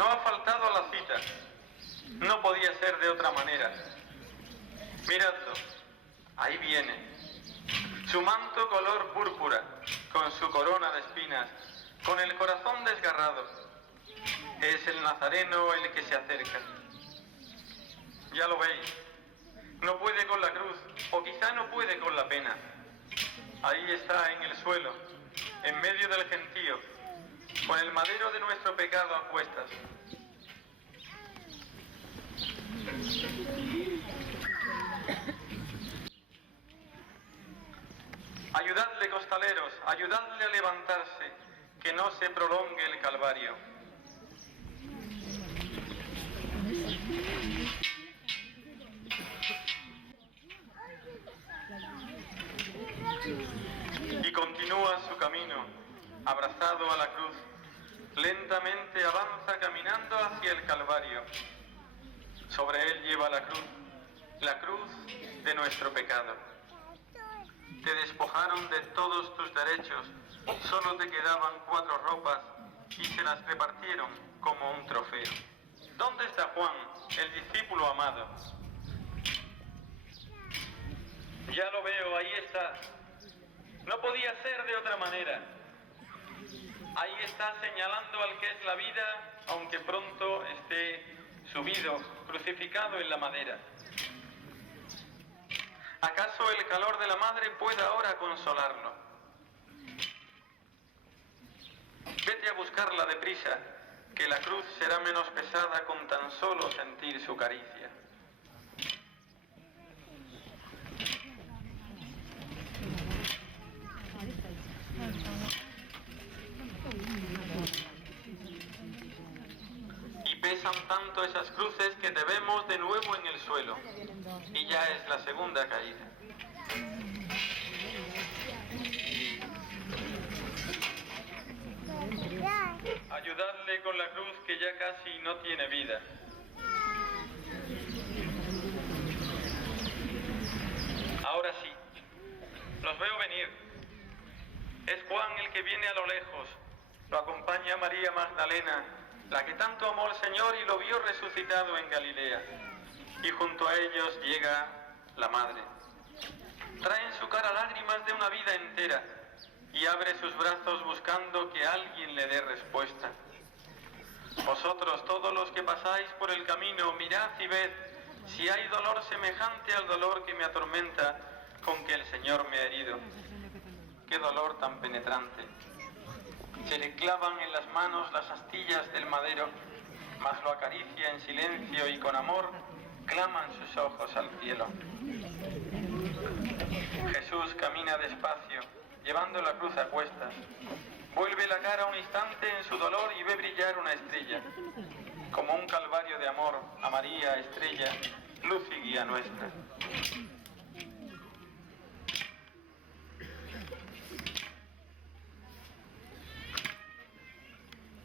no ha faltado a la cita. No podía ser de otra manera. Miradlo, ahí viene. Su manto color púrpura, con su corona de espinas, con el corazón desgarrado. Es el Nazareno el que se acerca. Ya lo veis, no puede con la cruz, o quizá no puede con la pena. Ahí está en el suelo, en medio del gentío, con el madero de nuestro pecado a cuestas. Ayudadle, costaleros, ayudadle a levantarse, que no se prolongue el calvario. Y continúa su camino, abrazado a la cruz. Lentamente avanza caminando hacia el Calvario. Sobre él lleva la cruz de nuestro pecado. Te despojaron de todos tus derechos, solo te quedaban 4 ropas y se las repartieron como un trofeo. ¿Dónde está Juan, el discípulo amado? Ya lo veo, ahí está. No podía ser de otra manera. Ahí está señalando al que es la vida, aunque pronto esté subido, crucificado en la madera. ¿Acaso el calor de la madre pueda ahora consolarlo? Vete a buscarla deprisa, que la cruz será menos pesada con tan solo sentir su caricia. Y pesan tanto esas cruces que te vemos de nuevo en el suelo, y ya es la segunda caída. Ayudadle con la cruz que ya casi no tiene vida. Ahora sí, los veo venir. Es Juan el que viene a lo lejos. Lo acompaña María Magdalena, la que tanto amó al Señor y lo vio resucitado en Galilea. Y junto a ellos llega la madre. Trae en su cara lágrimas de una vida entera y abre sus brazos buscando que alguien le dé respuesta. Vosotros, todos los que pasáis por el camino, mirad y ved si hay dolor semejante al dolor que me atormenta, con que el Señor me ha herido. ¡Qué dolor tan penetrante! Se le clavan en las manos las astillas del madero, mas lo acaricia en silencio y con amor claman sus ojos al cielo. Jesús camina despacio, llevando la cruz a cuestas. Vuelve la cara un instante en su dolor y ve brillar una estrella. Como un calvario de amor, a María, estrella, luz y guía nuestra.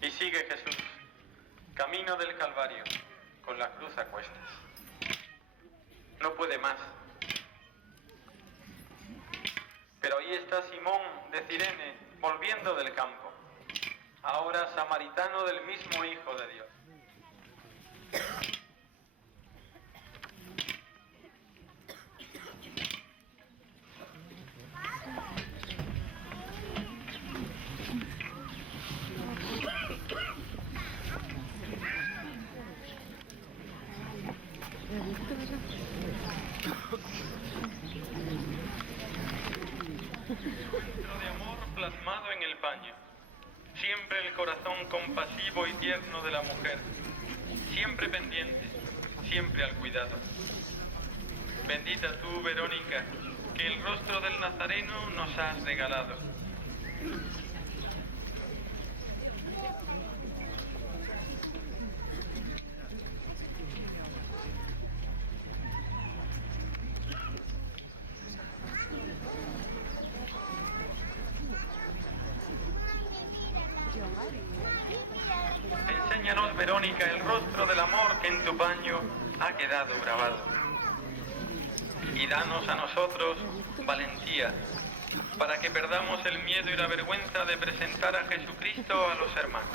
Y sigue Jesús, camino del Calvario, con la cruz a cuestas. No puede más. Pero ahí está Simón de Cirene, volviendo del campo, ahora samaritano del mismo Hijo de Dios. De amor plasmado en el paño, siempre el corazón compasivo y tierno de la mujer, siempre pendiente, siempre al cuidado. Bendita tú, Verónica, que el rostro del Nazareno nos has regalado. Enséñanos, Verónica, el rostro del amor que en tu paño ha quedado grabado. Y danos a nosotros valentía, para que perdamos el miedo y la vergüenza de presentar a Jesucristo a los hermanos.